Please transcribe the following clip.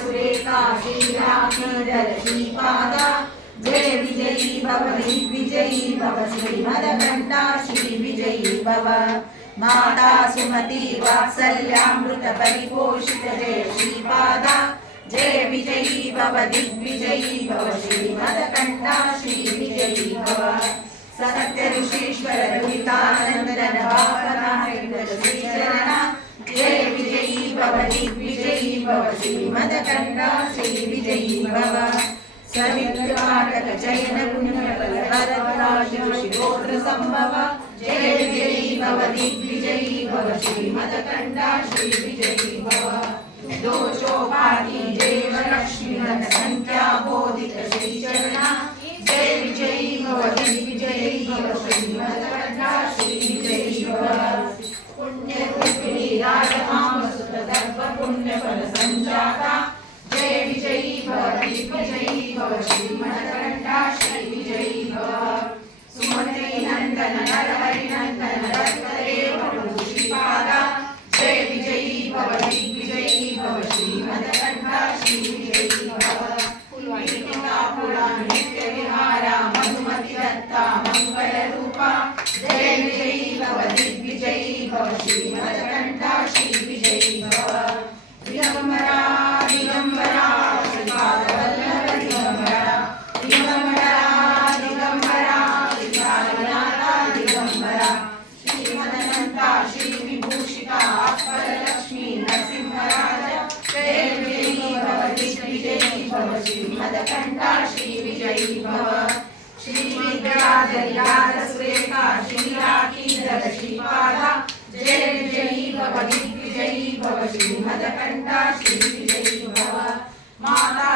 सुरेखा श्रीराक्षीपादा जय विजयी भव दिग्विजयी भव श्रीमदकण्ठा श्री विजयी भव माता सुमति वात्सल्यामृत परिपोषित जय श्रीपादा जय विजयी भव दिग्विजयी भव श्रीमदकण्ठा श्री विजयी भव सत्य ऋषीश्वर दुहितानन्दन भावना श्रीचरण जय विजयी भव दिग्विजयी भव श्रीमदकण्ठा श्री विजयी भव सवितृकाटक चयन पुण्यफल वरदराज गोत्र संभव जय विजयी भव दिग्विजयी भव श्रीमदकण्ठा श्री विजयी भव दो चौपाटी देव लक्ष्मी धन संख्या बोधित श्रीचरण जय विजयी भव दिग्विजयी भव श्रीमदकण्ठा श्री विजयी भव पुण्य रूपिणी राजमाम सुत दर्भ पुण्य फल संजाता जय विजयी भव दिग्विजयी भव श्रीमदकण्ठा श्री विजयी भव सुमति नंदन नरहरि नंदन दत्तदेव श्रीपादा जय विजयी भव दिग्विजयी भव श्रीमदकण्ठा श्री विजयी भव पुलवाटिका पुरा नित्य विहारा मधुमति दत्ता मंगल रूपा जय विजयी भव दिग्विजयी भव श्रीमदकण्ठा श्री विजयी भव दिगंबरा दिगंबरा श्रीपाद वल्लभ दिगंबरा दिगंबरा दिगंबरा श्रीनाथा दिगंबरा श्रीमदनंता श्री विभूषिता अपर लक्ष्मी नरसिंहराज जय विजयी भव दिग्विजयी भव श्रीमदकण्ठा श्री विजयी भव श्री विद्याधर्याद सुरेखा श्रीराकीधर श्रीपादा जय विजयी भव दिग्विजयी भव श्रीमदकण्ठा श्री विजयी भव माता